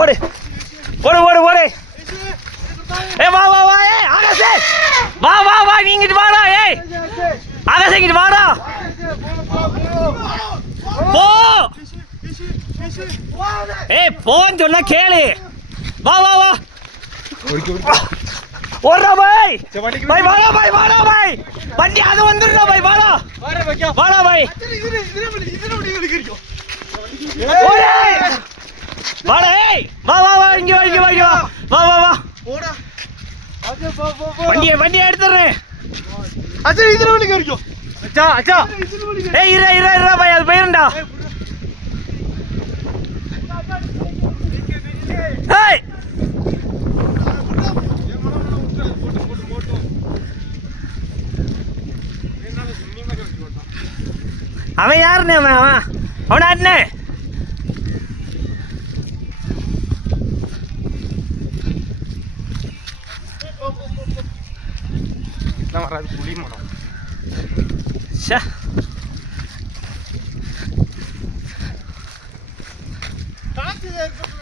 ஓடு. ஓடு ஓடு ஓடு. ஏ வா வா வா ஏய் ஆகாஷே. வா வா வா நீ இங்கிட்டு வாடா ஏய். ஆகாஷ் இங்கிட்டு வாடா. போ. ஏய் போன்னு சொன்னா கேளு. வா வா வா. ஓடுறா பாய். பாய் வாடா பாய் வாடா பாய். வண்டி அது வந்துடுறா பாய் வாடா. வாடா பாய். ஓடு. வாடா ஏய் வா வா வா இங்க வா இங்க வா இங்க வா. வா வா வா. வண்டியை வண்டியை எடுத்துறேன் ஏய் இரா இரா இரா பாய் அது போயிருண்டா ஏய் அவன் யாருண்ணே அவன் அவன்? அவன் Estamos hablando de ¿no? Ya. ಕಾಣ್ತಿದೆ ಅನ್ಸುತ್ತೆ